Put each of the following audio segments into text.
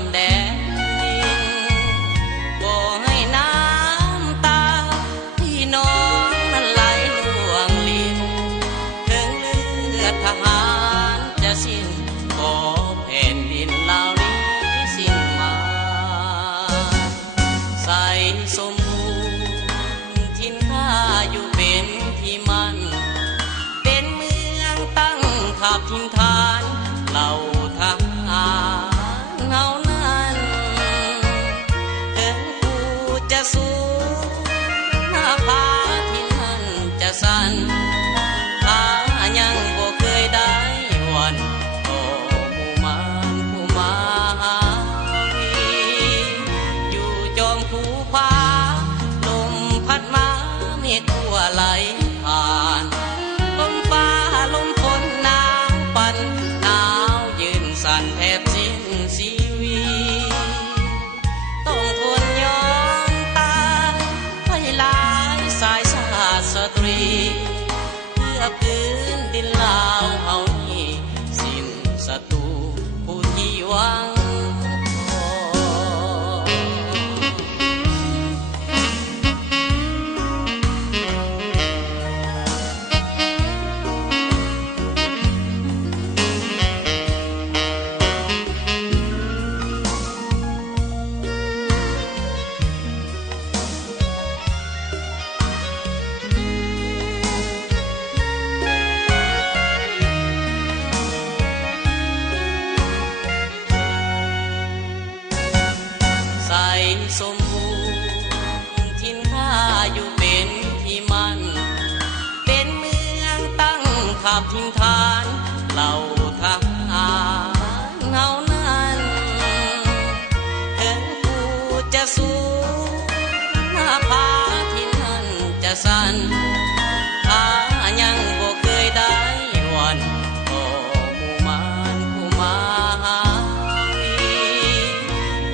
ำแดนดินบ่ให้น้ำตาพี่น้องนั้นไหลล่วงลิ้นถึงเลือดทหารจะสิ้นขอแผ่นดินเหล่านี้สิ้นมาใส่สมบูรณ์ทินข้าอยู่เป็นที่มั่นเป็นเมืองตั้งทัพทินฐานเหล่าทหารเฮานั้นถึงกูจะสูงหน้าผาที่นั่นจะสั่นข้ายังบ่เคยได้หวั่นต่อหมู่มารผู้มาหาวีอยู่จอมภูผาลมพัดมาเมฆทั่วไหลผ่านลมฟ้าลมฝนหนาวปั่นหนาวยืนสั่นแทบสิ้นชีวิตต้องทนยอมตายให้หลายสายชาติสตรีเพื่อพื้นดินลาวเฮานี้สิ้นศัตรูผู้ที่หวังสมบูรณ์ทินข้าอยู่เป็นที่มั่นเป็นเมืองตั้งทัพทินฐานเหล่าทหารเฮานั้นถึงกูจะสูงหน้าผาที่นั่นจะสั่นข้ายังบ่เคยได้หวั่นต่อหมู่มารผู้มาหาวี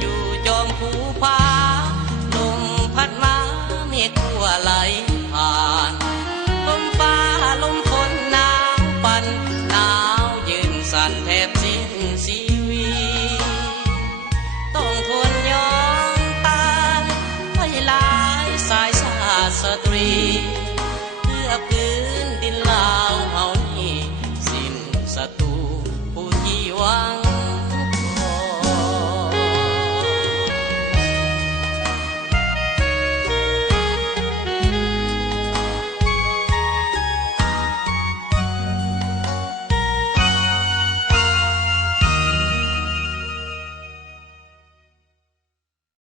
อยู่จอมภูผาลมพัดมาเมฆทั่วไหลผ่านลมฟ้าลมฝนหนาวปั่นหนาวยืนสั่นแทบสิ้นชีวิตต้องทนยอมตายให้หลายสายชาติสตรีเพื่อพื้